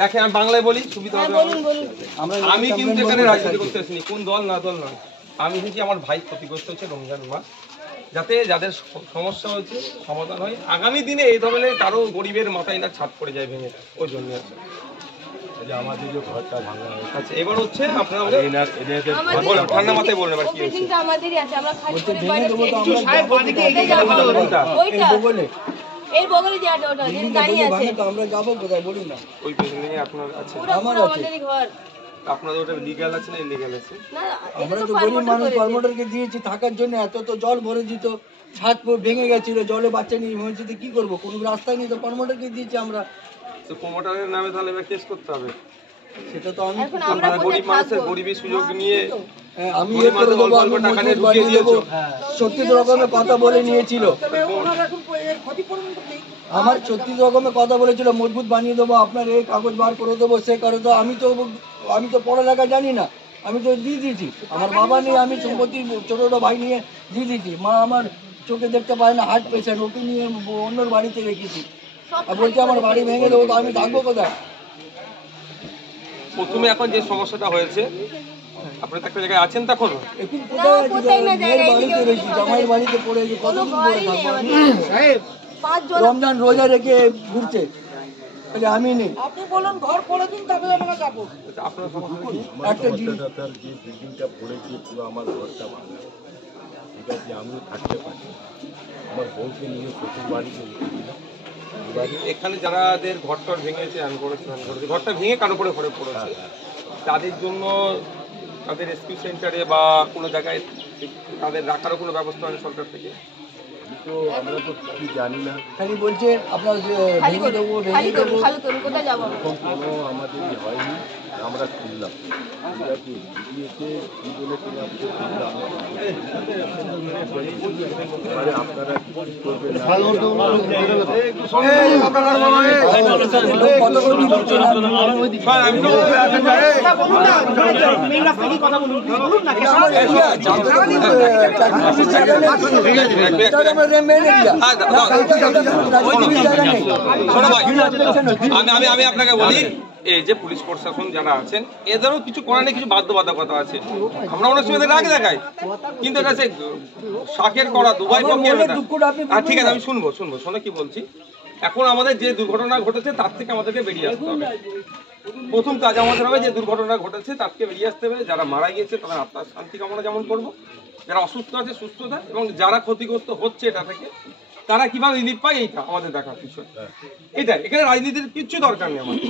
দেখেন আমি বাংলায় বলি সুবিধা হবে। আমি কিন্তু এখানে রাজনীতি করতে আসিনি, কোন দল না দল নয়। আমি এসেছি আমার ভাই ক্ষতিগ্রস্ত হচ্ছে রমজান মাস, যাতে যাদের সমস্যা হচ্ছে সমাধান হয়। আগামী দিনে এই ধরনের কারো গরিবের মাথায় না ছাদ পড়ে যায় ভেঙে, ওই জন্য আছে। আমাদের যে ঘরটা ভাঙা হয়েছে এবার হচ্ছে আপনারা ঠান্ডা মাথায় বলুন এবার কি হচ্ছে। এর বগলে যে ওটা যে দাঁড়িয়ে আছে তো আমরা যাব কোথায় বলি না, ওই বিল্ডিং এ আপনার আছে, আমার আছে ঘর। আপনাদের ওটা লিগ্যাল আছে না ইলিগ্যাল আছে? না আমরা তো গরিব মানুষ, প্রমোটারকে দিয়েছি থাকার জন্য। এত তো জল ভরে দিত, ছাদ ভেঙে গেছিল, জলে বাচ্চা নিয়ে মসজিদে কি করবো, কোনো রাস্তায় নেই, তো প্রমোটারকে দিয়েছি আমরা। তো প্রমোটারের নামে তাহলে এবার কেস করতে হবে। সেটা তো আমি গরিব মানুষের গরিবের সুযোগ নিয়ে আমি সত্যি রকমের কথা বলে নিয়েছিল, আমার 36 রকমের কথা বলেছিল, মজবুত বানিয়ে দেবো, আপনার এই কাগজ বার করে দেবো, সে করে তো আমি তো পড়ালেখা জানি না, আমি তো দিয়ে দিয়েছি। আমার বাবা নিয়ে আমি সম্পত্তি ছোট ভাই নিয়ে দিয়ে দিয়েছি। মা আমার চোখে দেখতে পায় না, হার্ট পেশেন্ট, ওকে নিয়ে অন্যর বাড়িতে রেখেছি। আর বলছে আমার বাড়ি ভেঙে দেবো, তো আমি থাকবো কোথায়? প্রথমে এখন যে সমস্যাটা হয়েছে, আপনি তো একটা জায়গায় আছেন, তখন এখন কোথায় বাড়িতে রয়েছি, জামাইয়ের বাড়িতে পড়ে কতদিন পরে থাকবো? রমজান রোজা রেখে ঘুরছে, আমি নেই। আপনি বলুন ঘর পড়ে দিন, তবে আমরা যাবো। একটা যে বিল্ডিংটা পড়েছে পুরো আমার ঘরটা ভাঙা, ঠিক আছে, আমিও থাকতে পারি, আমার বউকে নিয়ে শ্বশুর বাড়িতে এখানে যারাদের ঘরটর ভেঙেছে, ঘরটা ভেঙে কারো পরে ঘরে পড়েছে, তাদের জন্য তাদের রেস্কিউ সেন্টারে বা কোনো জায়গায় তাদের রাখারও কোনো ব্যবস্থা হয় সরকার থেকে? তো আমরা তো কি জানি না, খালি বলছে আপনার ভেঙে দেবো, ভেঙে দেবো, কোনো আমাদের হয়নি, আমরা শুনলাম। ঠিক আছে, দিদিকে কী বলেছিল এবারে আপনারা কী করবেন আমি আপনাকে বলি, এই যে পুলিশ প্রশাসন যারা আছেন, এদেরও কিছু করার নেই, কিছু বাধ্যবাধকতা আছে। আমরা অনেক সময় রাগ দেখাই, কিন্তু এটা সে শাকের করা দুবাই পক্ষে। ঠিক আছে, আমি শুনবো শোনো কি বলছি। এখন আমাদের যে দুর্ঘটনা ঘটেছে তার থেকে আমাদেরকে বেরিয়ে আসতে হবে। প্রথম কাজ আমাদের হবে, যে দুর্ঘটনা ঘটেছে তার থেকে বেরিয়ে আসতে হবে। যারা মারা গিয়েছে তাদের আত্মার শান্তি কামনা যেমন করবো, যারা অসুস্থ আছে সুস্থতা, এবং যারা ক্ষতিগ্রস্ত হচ্ছে এটা থেকে তারা কিভাবে রিলিফ পায়, এইটা আমাদের দেখার বিষয়। এটা এখানে রাজনীতির কিচ্ছু দরকার নেই, আমাদের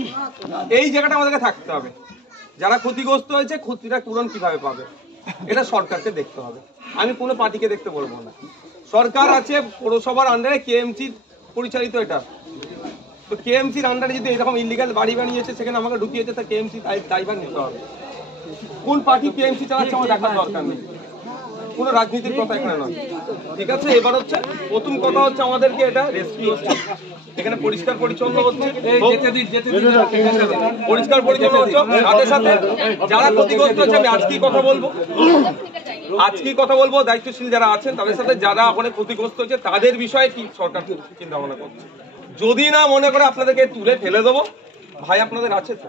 এই জায়গাটা আমাদেরকে থাকতে হবে। যারা ক্ষতিগ্রস্ত হয়েছে ক্ষতিটা পূরণ কিভাবে পাবে, এটা সরকারকে দেখতে হবে। আমি কোনো পার্টিকে দেখতে বলবো না। সরকার আছে পৌরসভার আন্ডারে, কেএমসি পরিচালিত এটা, তো কেএমসির আন্ডারে যদি এরকম ইলিগাল বাড়ি বানিয়েছে, সেখানে আমাকে ঢুকিয়েছে, তা কেএমসি দায়ভার নিতে হবে। কোন পার্টি কেএমসি চালাচ্ছে আমার দেখার দরকার নেই, কোনো রাজনীতির কথা এখানে নয়। ঠিক আছে, এবার হচ্ছে প্রথম কথা হচ্ছে আমাদেরকে এটা রেস্কিউ হচ্ছে, এখানে পরিষ্কার পরিচ্ছন্ন হচ্ছে, পরিষ্কার পরিচ্ছন্ন হচ্ছে। সাথে সাথে যারা ক্ষতিগ্রস্ত হচ্ছে, আমি আজকেই কথা বলবো দায়িত্বশীল যারা আছেন তাদের সাথে, যারা ওখানে ক্ষতিগ্রস্ত হচ্ছে তাদের বিষয়ে কি সরকার চিন্তা ভাবনা করছে। যদি না মনে করে আপনাদেরকে তুলে ফেলে দেবো, ভাই আপনাদের আছে তো,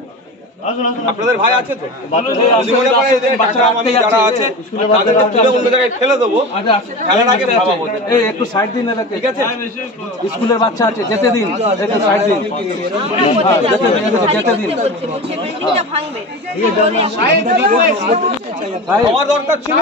আপনাদের ভাই আছে তো, যদি মনে করে যারা আছে তাদেরকে তুলে অন্য জায়গায় ফেলে দেবো, ফেলার আগে ভাবাবো। একটু সাইড দিন, ঠিক আছে, স্কুলের বাচ্চা আছে, যেতে দিন, একটু সাইড দিন, যেতে দিন। আমার দরকার ছিল,